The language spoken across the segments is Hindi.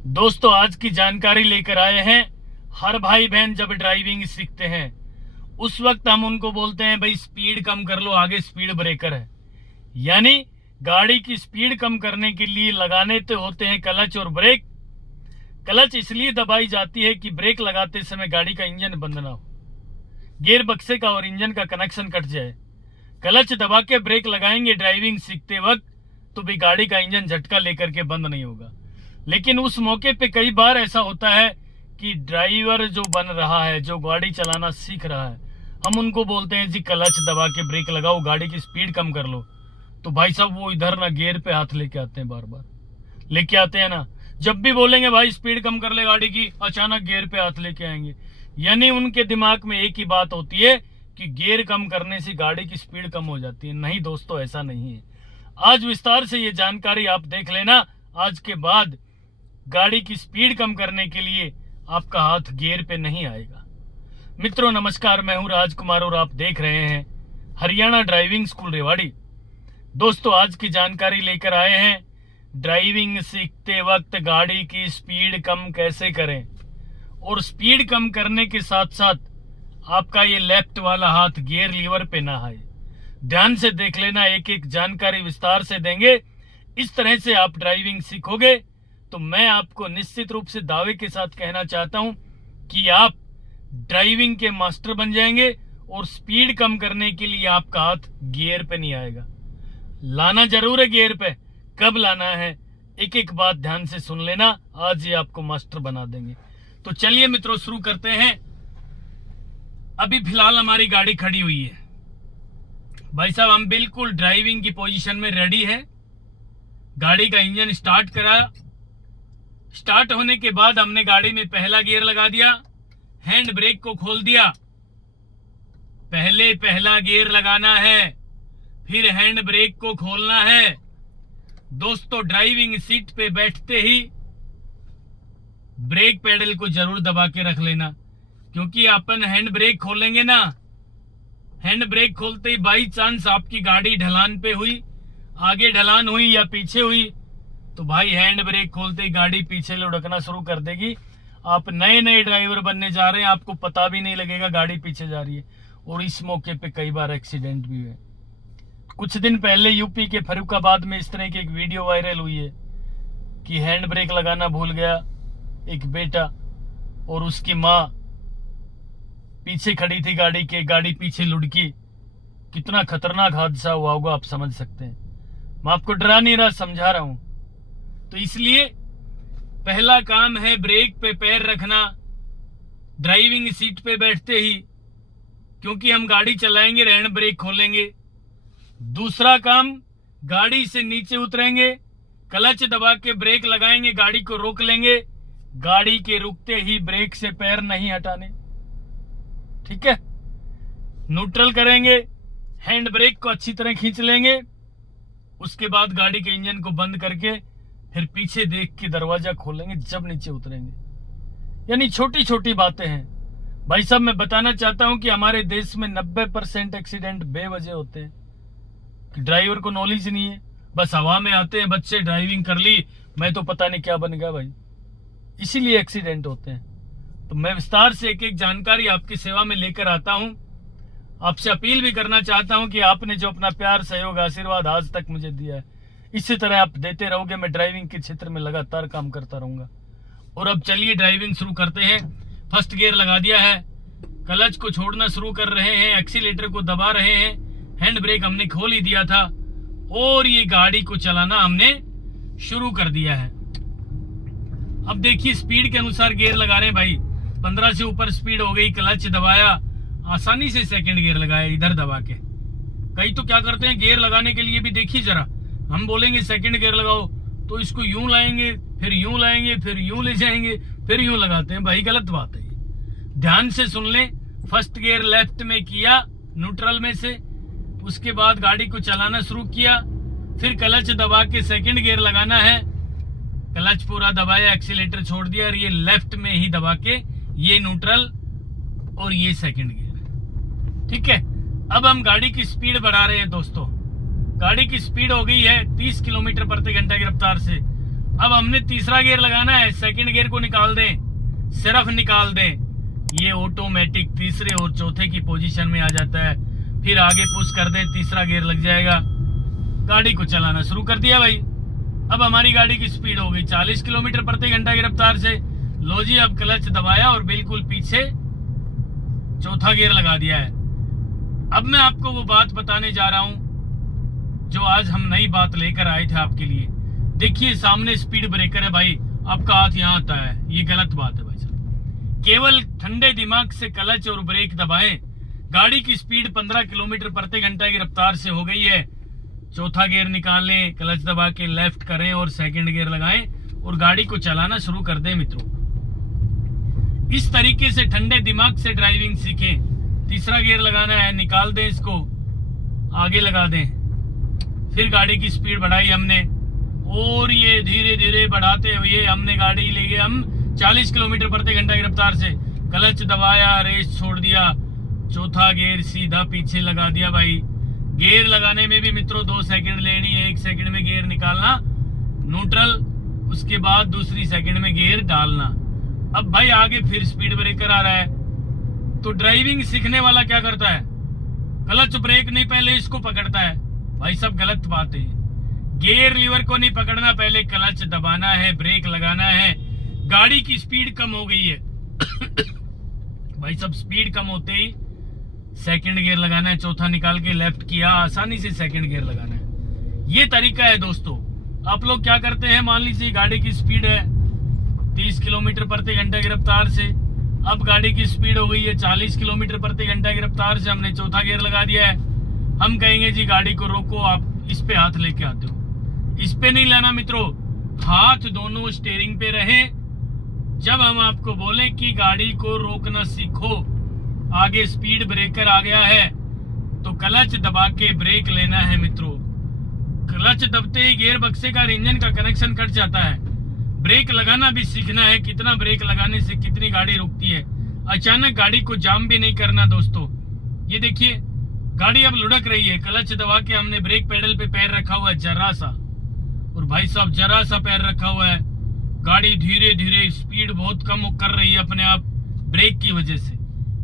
दोस्तों आज की जानकारी लेकर आए हैं। हर भाई बहन जब ड्राइविंग सीखते हैं उस वक्त हम उनको बोलते हैं भाई स्पीड कम कर लो, आगे स्पीड ब्रेकर है। यानी गाड़ी की स्पीड कम करने के लिए लगाने तो होते हैं क्लच और ब्रेक। क्लच इसलिए दबाई जाती है कि ब्रेक लगाते समय गाड़ी का इंजन बंद ना हो, गियर बक्से का और इंजन का कनेक्शन कट जाए। क्लच दबा के ब्रेक लगाएंगे ड्राइविंग सीखते वक्त तो भी गाड़ी का इंजन झटका लेकर के बंद नहीं होगा। लेकिन उस मौके पे कई बार ऐसा होता है कि ड्राइवर जो बन रहा है, जो गाड़ी चलाना सीख रहा है, हम उनको बोलते हैं जी क्लच दबा के ब्रेक लगाओ, गाड़ी की स्पीड कम कर लो। तो भाई साहब वो इधर ना गियर पे हाथ लेके आते हैं, बार बार लेके आते हैं ना। जब भी बोलेंगे भाई स्पीड कम कर ले गाड़ी की, अचानक गियर पे हाथ लेके आएंगे। यानी उनके दिमाग में एक ही बात होती है कि गियर कम करने से गाड़ी की स्पीड कम हो जाती है। नहीं दोस्तों, ऐसा नहीं है। आज विस्तार से ये जानकारी आप देख लेना। आज के बाद गाड़ी की स्पीड कम करने के लिए आपका हाथ गियर पे नहीं आएगा। मित्रों नमस्कार, मैं हूं राजकुमार और आप देख रहे हैं हरियाणा ड्राइविंग स्कूल रेवाड़ी। दोस्तों आज की जानकारी लेकर आए हैं, ड्राइविंग सीखते वक्त गाड़ी की स्पीड कम कैसे करें, और स्पीड कम करने के साथ साथ आपका ये लेफ्ट वाला हाथ गियर लीवर पे ना आए। ध्यान से देख लेना, एक एक जानकारी विस्तार से देंगे। इस तरह से आप ड्राइविंग सीखोगे तो मैं आपको निश्चित रूप से दावे के साथ कहना चाहता हूं कि आप ड्राइविंग के मास्टर बन जाएंगे और स्पीड कम करने के लिए आपका हाथ गियर पे नहीं आएगा। लाना जरूर है गियर पे, कब लाना है एक एक बात ध्यान से सुन लेना, आज ही आपको मास्टर बना देंगे। तो चलिए मित्रों शुरू करते हैं। अभी फिलहाल हमारी गाड़ी खड़ी हुई है भाई साहब, हम बिल्कुल ड्राइविंग की पोजीशन में रेडी है। गाड़ी का इंजन स्टार्ट करा, स्टार्ट होने के बाद हमने गाड़ी में पहला गियर लगा दिया, हैंड ब्रेक को खोल दिया। पहले पहला गियर लगाना है, फिर हैंड ब्रेक को खोलना है। दोस्तों ड्राइविंग सीट पे बैठते ही ब्रेक पेडल को जरूर दबा के रख लेना, क्योंकि अपन हैंड ब्रेक खोलेंगे ना, हैंड ब्रेक खोलते ही बाई चांस आपकी गाड़ी ढलान पे हुई, आगे ढलान हुई या पीछे हुई, तो भाई हैंड ब्रेक खोलते ही गाड़ी पीछे लुढ़कना शुरू कर देगी। आप नए नए ड्राइवर बनने जा रहे हैं, आपको पता भी नहीं लगेगा गाड़ी पीछे जा रही है। और इस मौके पे कई बार एक्सीडेंट भी हुए। कुछ दिन पहले यूपी के फर्रुखाबाद में इस तरह की एक वीडियो वायरल हुई है कि हैंड ब्रेक लगाना भूल गया एक बेटा और उसकी माँ पीछे खड़ी थी गाड़ी के, गाड़ी पीछे लुढ़की। कितना खतरनाक हादसा हुआ होगा आप समझ सकते हैं। मैं आपको डरा नहीं रहा, समझा रहा हूं। तो इसलिए पहला काम है ब्रेक पे पैर रखना ड्राइविंग सीट पे बैठते ही, क्योंकि हम गाड़ी चलाएंगे, हैंड ब्रेक खोलेंगे। दूसरा काम, गाड़ी से नीचे उतरेंगे, क्लच दबा के ब्रेक लगाएंगे, गाड़ी को रोक लेंगे। गाड़ी के रुकते ही ब्रेक से पैर नहीं हटाने, ठीक है। न्यूट्रल करेंगे, हैंड ब्रेक को अच्छी तरह खींच लेंगे। उसके बाद गाड़ी के इंजन को बंद करके फिर पीछे देख के दरवाजा खोलेंगे जब नीचे उतरेंगे। यानी छोटी छोटी बातें हैं भाई साहब। मैं बताना चाहता हूं कि हमारे देश में 90% एक्सीडेंट बेवजह होते हैं कि ड्राइवर को नॉलेज नहीं है, बस हवा में आते हैं बच्चे, ड्राइविंग कर ली, मैं तो पता नहीं क्या बन गया भाई, इसीलिए एक्सीडेंट होते हैं। तो मैं विस्तार से एक एक जानकारी आपकी सेवा में लेकर आता हूं। आपसे अपील भी करना चाहता हूं कि आपने जो अपना प्यार, सहयोग, आशीर्वाद आज तक मुझे दिया है, इसी तरह आप देते रहोगे। मैं ड्राइविंग के क्षेत्र में लगातार काम करता रहूंगा। और अब चलिए ड्राइविंग शुरू करते हैं। फर्स्ट गियर लगा दिया है, क्लच को छोड़ना शुरू कर रहे हैं, एक्सीलेटर को दबा रहे हैं, हैंड ब्रेक हमने खोल ही दिया था और ये गाड़ी को चलाना हमने शुरू कर दिया है। अब देखिए स्पीड के अनुसार गियर लगा रहे हैं भाई। 15 से ऊपर स्पीड हो गई, क्लच दबाया, आसानी से सेकंड गियर लगाया इधर दबा के। कई तो क्या करते हैं, गियर लगाने के लिए भी देखिए जरा, हम बोलेंगे सेकंड गियर लगाओ तो इसको यूं लाएंगे, फिर यूं लाएंगे, फिर यूं ले जाएंगे, फिर यूं लगाते हैं। भाई गलत बात है ये, ध्यान से सुन लें। फर्स्ट गियर लेफ्ट में किया न्यूट्रल में से, उसके बाद गाड़ी को चलाना शुरू किया, फिर क्लच दबा के सेकंड गियर लगाना है। क्लच पूरा दबाया, एक्सीलेटर छोड़ दिया और ये लेफ्ट में ही दबा के ये न्यूट्रल और ये सेकंड गियर, ठीक है। अब हम गाड़ी की स्पीड बढ़ा रहे हैं दोस्तों। गाड़ी की स्पीड हो गई है 30 किलोमीटर प्रति घंटा की रफ्तार से। अब हमने तीसरा गियर लगाना है, सेकंड गियर को निकाल दें, सिर्फ निकाल दें, ये ऑटोमेटिक तीसरे और चौथे की पोजीशन में आ जाता है। फिर आगे पुश कर दें, तीसरा गियर लग जाएगा। गाड़ी को चलाना शुरू कर दिया भाई। अब हमारी गाड़ी की स्पीड हो गई 40 किलोमीटर प्रति घंटा की रफ्तार से। लो जी, अब क्लच दबाया और बिल्कुल पीछे चौथा गियर लगा दिया है। अब मैं आपको वो बात बताने जा रहा हूं जो आज हम नई बात लेकर आए थे आपके लिए। देखिए सामने स्पीड ब्रेकर है भाई, आपका हाथ यहाँ आता है, ये गलत बात है भाई साहब। केवल ठंडे दिमाग से क्लच और ब्रेक दबाएं। गाड़ी की स्पीड 15 किलोमीटर प्रति घंटा की रफ्तार से हो गई है। चौथा गियर निकाल लें, क्लच दबा के लेफ्ट करें और सेकंड गियर लगाएं और गाड़ी को चलाना शुरू कर दें मित्रों। इस तरीके से ठंडे दिमाग से ड्राइविंग सीखें। तीसरा गियर लगाना है, निकाल दें इसको, आगे लगा दें। फिर गाड़ी की स्पीड बढ़ाई हमने और ये धीरे धीरे बढ़ाते हुए हमने गाड़ी ले गए हम 40 किलोमीटर प्रति घंटा की रफ्तार से। क्लच दबाया, रेस छोड़ दिया, चौथा गियर सीधा पीछे लगा दिया भाई। गियर लगाने में भी मित्रों 2 सेकंड लेनी है। 1 सेकंड में गियर निकालना न्यूट्रल, उसके बाद दूसरी सेकंड में गियर डालना। अब भाई आगे फिर स्पीड ब्रेकर आ रहा है, तो ड्राइविंग सीखने वाला क्या करता है, क्लच ब्रेक नहीं पहले इसको पकड़ता है। भाई सब गलत बात है। गियर लीवर को नहीं पकड़ना, पहले क्लच दबाना है, ब्रेक लगाना है। गाड़ी की स्पीड कम हो गई है भाई सब स्पीड कम होते ही सेकंड गियर लगाना है, चौथा निकाल के लेफ्ट किया, आसानी से सेकंड गियर लगाना है। ये तरीका है दोस्तों। आप लोग क्या करते हैं, मान लीजिए गाड़ी की स्पीड है 30 किलोमीटर प्रति घंटा की रफ्तार से। अब गाड़ी की स्पीड हो गई है 40 किलोमीटर प्रति घंटा की रफ्तार से। हमने चौथा गियर लगा दिया है। हम कहेंगे जी गाड़ी को रोको, आप इस पे हाथ लेके आते हो। इस पे नहीं लाना मित्रों, हाथ दोनों स्टीयरिंग पे रहे। जब हम आपको बोले कि गाड़ी को रोकना सीखो, आगे स्पीड ब्रेकर आ गया है, तो क्लच दबा के ब्रेक लेना है मित्रों। क्लच दबते ही गियर बक्से का इंजन का कनेक्शन कट जाता है। ब्रेक लगाना भी सीखना है, कितना ब्रेक लगाने से कितनी गाड़ी रुकती है। अचानक गाड़ी को जाम भी नहीं करना दोस्तों। ये देखिए गाड़ी अब लुढ़क रही है, क्लच दबा के हमने ब्रेक पेडल पे पैर रखा हुआ है जरा सा, और भाई साहब जरा सा पैर रखा हुआ है। गाड़ी धीरे धीरे स्पीड बहुत कम कर रही है अपने आप ब्रेक की वजह से।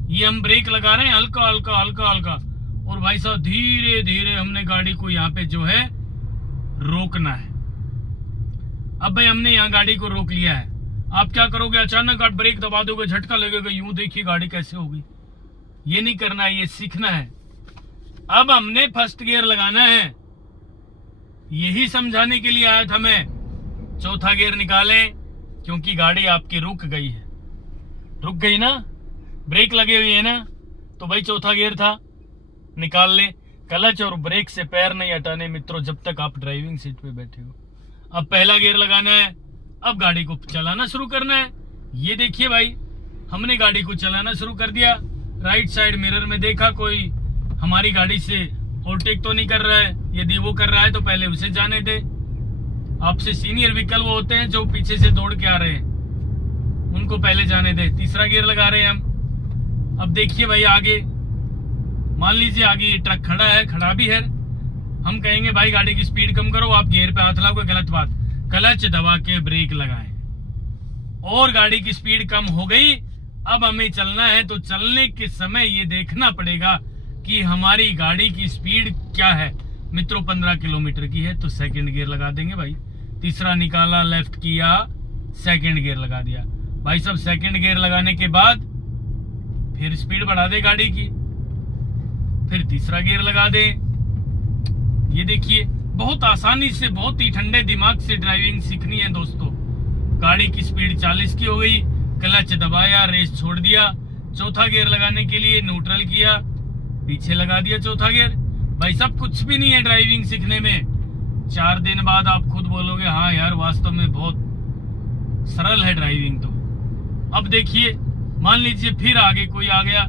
ये हम ब्रेक लगा रहे हैं हल्का हल्का हल्का हल्का, और भाई साहब धीरे धीरे हमने गाड़ी को यहाँ पे जो है रोकना है। अब भाई हमने यहाँ गाड़ी को रोक लिया है। आप क्या करोगे, अचानक आप ब्रेक दबा दोगे, झटका लगेगा, यूं देखिए गाड़ी कैसे होगी। ये नहीं करना है, ये सीखना है। अब हमने फर्स्ट गियर लगाना है, यही समझाने के लिए आया था मैं। चौथा गियर निकालें क्योंकि गाड़ी आपकी रुक गई है। रुक गई ना, ब्रेक लगे हुए है ना, तो भाई चौथा गियर था, निकाल लें। क्लच और ब्रेक से पैर नहीं हटाने मित्रों जब तक आप ड्राइविंग सीट पे बैठे हो। अब पहला गियर लगाना है, अब गाड़ी को चलाना शुरू करना है। ये देखिए भाई हमने गाड़ी को चलाना शुरू कर दिया। राइट साइड मिरर में देखा कोई हमारी गाड़ी से ओवरटेक तो नहीं कर रहा है। यदि वो कर रहा है तो पहले उसे जाने दे। आपसे सीनियर व्हीकल वो होते हैं जो पीछे से दौड़ के आ रहे हैं, उनको पहले जाने दे। तीसरा गियर लगा रहे हैं हम। अब देखिए भाई आगे, मान लीजिए आगे ये ट्रक खड़ा है, खड़ा भी है, हम कहेंगे भाई गाड़ी की स्पीड कम करो, आप गियर पे हाथ लाओगे, गलत बात। क्लच दबा के ब्रेक लगाएं और गाड़ी की स्पीड कम हो गई। अब हमें चलना है, तो चलने के समय ये देखना पड़ेगा कि हमारी गाड़ी की स्पीड क्या है मित्रों। 15 किलोमीटर की है तो सेकंड गियर लगा देंगे भाई। तीसरा निकाला, लेफ्ट किया, सेकंड गियर लगा दिया भाई। सब सेकंड गियर लगाने के बाद फिर स्पीड बढ़ा दे गाड़ी की, फिर तीसरा गियर लगा दे। ये देखिए बहुत आसानी से, बहुत ही ठंडे दिमाग से ड्राइविंग सीखनी है दोस्तों। गाड़ी की स्पीड 40 की हो गई, क्लच दबाया, रेस छोड़ दिया, चौथा गियर लगाने के लिए न्यूट्रल किया, पीछे लगा दिया चौथा गियर। भाई सब कुछ भी नहीं है ड्राइविंग सीखने में। 4 दिन बाद आप खुद बोलोगे हाँ यार वास्तव में बहुत सरल है ड्राइविंग। तो अब देखिए मान लीजिए फिर आगे कोई आ गया,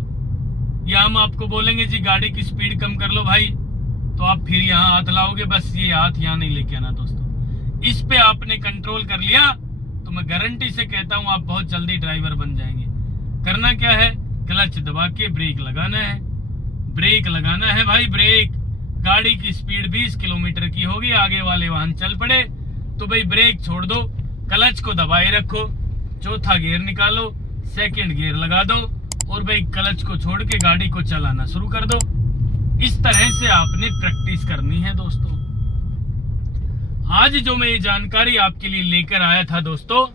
या हम आपको बोलेंगे जी गाड़ी की स्पीड कम कर लो भाई, तो आप फिर यहाँ हाथ लाओगे। बस ये हाथ यहाँ नहीं लेके आना दोस्तों। इस पे आपने कंट्रोल कर लिया तो मैं गारंटी से कहता हूँ आप बहुत जल्दी ड्राइवर बन जाएंगे। करना क्या है, क्लच दबा के ब्रेक लगाना है, ब्रेक लगाना है भाई ब्रेक। गाड़ी की स्पीड 20 किलोमीटर की होगी, आगे वाले वाहन चल पड़े तो भाई ब्रेक छोड़ दो, क्लच को दबाए रखो, चौथा गियर निकालो, सेकंड गियर लगा दो और भाई क्लच को छोड़ के गाड़ी को चलाना शुरू कर दो। इस तरह से आपने प्रैक्टिस करनी है दोस्तों। आज जो मैं ये जानकारी आपके लिए लेकर आया था दोस्तों,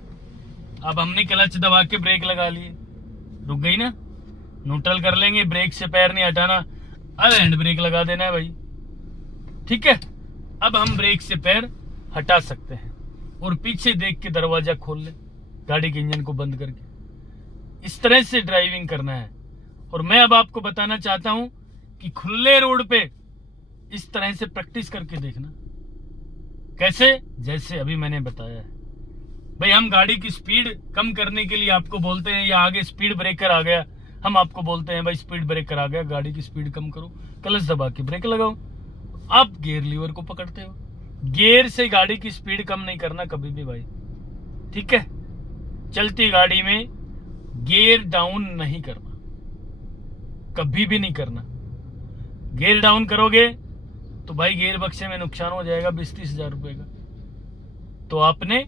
अब हमने क्लच दबा के ब्रेक लगा लिए, रुक गई ना, न्यूट्रल कर लेंगे, ब्रेक से पैर नहीं हटाना, अब हैंड ब्रेक लगा देना है भाई, ठीक है। अब हम ब्रेक से पैर हटा सकते हैं और पीछे देख के दरवाजा खोल ले, गाड़ी के इंजन को बंद करके। इस तरह से ड्राइविंग करना है। और मैं अब आपको बताना चाहता हूं कि खुले रोड पे इस तरह से प्रैक्टिस करके देखना। कैसे? जैसे अभी मैंने बताया है भाई, हम गाड़ी की स्पीड कम करने के लिए आपको बोलते हैं, या आगे स्पीड ब्रेकर आ गया, हम आपको बोलते हैं भाई स्पीड ब्रेकर आ गया, गाड़ी की स्पीड कम करो, क्लच दबा के ब्रेक लगाओ। आप गियर लीवर को पकड़ते हो, गियर से गाड़ी की स्पीड कम नहीं करना कभी भी भाई, ठीक है। चलती गाड़ी में गियर डाउन नहीं करना, कभी भी नहीं करना। गियर डाउन करोगे तो भाई गियर बक्से में नुकसान हो जाएगा 20-30 हजार रुपए का। तो आपने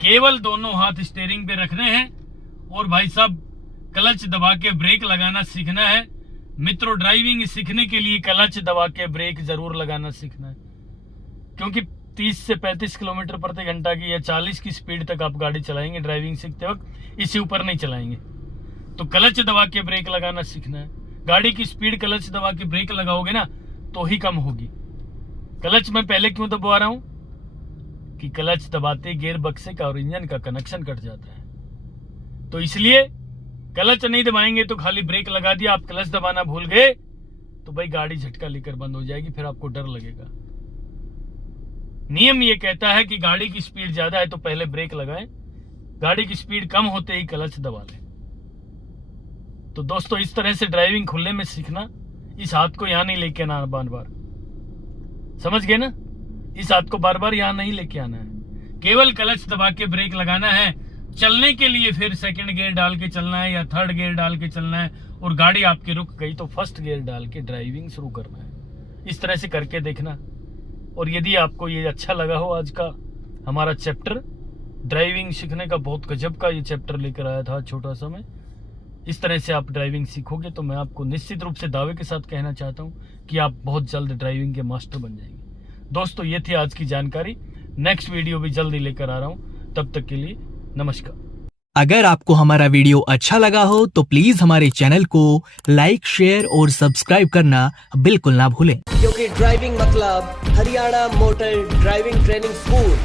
केवल दोनों हाथ स्टीयरिंग पे रखने हैं और भाई साहब क्लच दबा के ब्रेक लगाना सीखना है। मित्रों, ड्राइविंग सीखने के लिए क्लच दबा के ब्रेक जरूर लगाना सीखना है, क्योंकि 30 से 35 किलोमीटर प्रति घंटा की या 40 की स्पीड तक आप गाड़ी चलाएंगे ड्राइविंग सीखते वक्त, इससे ऊपर नहीं चलाएंगे। तो क्लच दबा के ब्रेक लगाना सीखना है। गाड़ी की स्पीड क्लच दबा के ब्रेक लगाओगे ना तो ही कम होगी। क्लच में पहले क्यों दबा रहा हूं कि क्लच दबाते गियर बक्से का और इंजन का कनेक्शन कट जाता है। तो इसलिए क्लच नहीं दबाएंगे तो खाली ब्रेक लगा दिया, आप क्लच दबाना भूल गए तो भाई गाड़ी झटका लेकर बंद हो जाएगी, फिर आपको डर लगेगा। नियम ये कहता है कि गाड़ी की स्पीड ज्यादा है तो पहले ब्रेक लगाएं, गाड़ी की स्पीड कम होते ही क्लच दबा लें। तो दोस्तों, इस तरह से ड्राइविंग खुले में सीखना। इस हाथ को यहां नहीं लेके आना बार बार, समझ गए ना? इस हाथ को बार बार यहां नहीं लेके आना है, केवल क्लच दबा के ब्रेक लगाना है। चलने के लिए फिर सेकंड गियर डाल के चलना है या थर्ड गियर डाल के चलना है, और गाड़ी आपकी रुक गई तो फर्स्ट गियर डाल के ड्राइविंग शुरू करना है। इस तरह से करके देखना। और यदि आपको ये अच्छा लगा हो आज का हमारा चैप्टर, ड्राइविंग सीखने का बहुत गजब का ये चैप्टर लेकर आया था छोटा सा मैं, इस तरह से आप ड्राइविंग सीखोगे तो मैं आपको निश्चित रूप से दावे के साथ कहना चाहता हूं कि आप बहुत जल्द ड्राइविंग के मास्टर बन जाएंगे। दोस्तों, ये थी आज की जानकारी। नेक्स्ट वीडियो भी जल्दी लेकर आ रहा हूं, तब तक के लिए नमस्कार। अगर आपको हमारा वीडियो अच्छा लगा हो तो प्लीज हमारे चैनल को लाइक, शेयर और सब्सक्राइब करना बिल्कुल ना भूलें, क्योंकि ड्राइविंग मतलब Haryana motor driving training school.